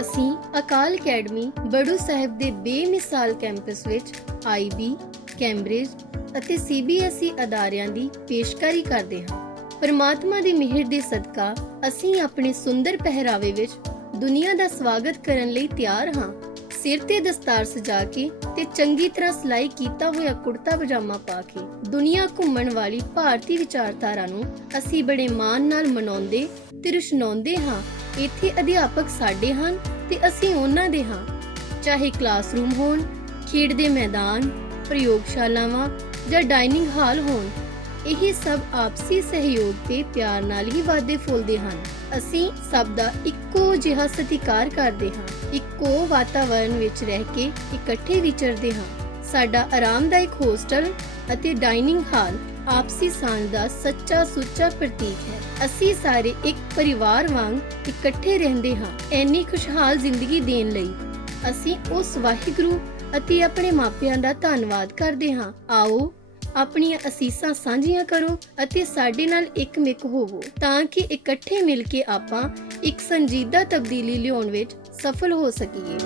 ਅਕਾਲ academy Baru ਸਾਹਿਬ ਦੇ ਬੇਮਿਸਾਲ campus ਵਿੱਚ ਆਈਬੀ ਕੈਂਬਰਿਜ ਅਤੇ ਸੀਬੀਐਸਈ ਅਦਾਰਿਆਂ ਦੀ ਪੇਸ਼ਕਾਰੀ ਕਰਦੇ ਹਾਂ। ਪਰਮਾਤਮਾ ਦੀ ਮਿਹਰ ਦੇ ਸਦਕਾ ਅਸੀਂ ਆਪਣੇ ਸੁੰਦਰ ਪਹਿਰਾਵੇ ਵਿੱਚ ਦੁਨੀਆ ਦਾ ਸਵਾਗਤ ਕਰਨ ਲਈ ਤਿਆਰ ਹਾਂ। ਸਿਰ ਤੇ ਦਸਤਾਰ ਸਜਾ ਕੇ ਤੇ ਚੰਗੀ ਤਰ੍ਹਾਂ ਸਿਲਾਈ ਕੀਤਾ ਹੋਇਆ ਕੁੜਤਾ ਪਜਾਮਾ ਪਾ ਕੇ ਦੁਨੀਆ ਘੁੰਮਣ ਵਾਲੀ ਭਾਰਤੀ ਵਿਚਾਰਧਾਰਾ ਨੂੰ ਅਸੀਂ ਬੜੇ ਮਾਣ ਨਾਲ ਮਨਾਉਂਦੇ ਤੇ ਰੁਸ਼ਨਾਉਂਦੇ ਹਾਂ। ਇੱਥੇ ਅਧਿਆਪਕ ਸਾਡੇ ਹਨ ਤੇ ਅਸੀਂ ਉਹਨਾਂ ਦੇ ਹਾਂ। ਚਾਹੇ ਕਲਾਸਰੂਮ ਹੋਣ, ਖੇਡ ਦੇ ਮੈਦਾਨ, ਪ੍ਰਯੋਗਸ਼ਾਲਾਵਾਂ ਜਾਂ ਡਾਈਨਿੰਗ ਹਾਲ ਹੋਣ, ਇਹ ਸਭ ਆਪਸੀ ਸਹਿਯੋਗ ਤੇ ਪਿਆਰ ਨਾਲ ਹੀ ਵਾਧੇ ਫੁੱਲਦੇ ਹਨ। ਅਸੀਂ ਸਭ ਦਾ ਇੱਕੋ ਜਿਹਾ ਸਤਿਕਾਰ ਕਰਦੇ ਹਾਂ। ਇੱਕੋ ਵਾਤਾਵਰਣ ਵਿੱਚ ਰਹਿ ਕੇ ਇਕੱਠੇ ਵਿਚਰਦੇ ਹਾਂ। ਸਾਡਾ ਆਰਾਮਦਾਇਕ ਹੋਸਟਲ ਅਤੇ ਡਾਈਨਿੰਗ ਹਾਲ ਆਪਸੀ ਸਾਂਝ ਦਾ ਸੱਚਾ ਸੁੱਚਾ ਪ੍ਰਤੀਕ ਹੈ। ਅਸੀਂ ਸਾਰੇ ਇੱਕ ਪਰਿਵਾਰ ਵਾਂਗ ਇਕੱਠੇ ਰਹਿੰਦੇ ਹਾਂ ਐਨੀ ਖੁਸ਼ਹਾਲ ਜ਼ਿੰਦਗੀ ਦੇਣ ਲਈ। ਅਸੀਂ ਉਸ ਵਾਹਿਗੁਰੂ ਅਤੇ ਆਪਣੇ ਮਾਪਿਆਂ ਦਾ ਧੰਨਵਾਦ ਕਰਦੇ ਹਾਂ। ਆਓ, ਆਪਣੀਆਂ ਅਸੀਸਾਂ ਸਾਂਝੀਆਂ ਕਰੋ ਅਤੇ ਸਾਡੇ ਨਾਲ ਇੱਕਮਿਕ ਹੋਵੋ ਤਾਂ ਕਿ ਇਕੱਠੇ ਮਿਲ ਕੇ ਆਪਾਂ ਇੱਕ ਸੰਜੀਦਾ ਤਬਦੀਲੀ ਲਿਆਉਣ ਵਿੱਚ ਸਫਲ ਹੋ ਸਕੀਏ।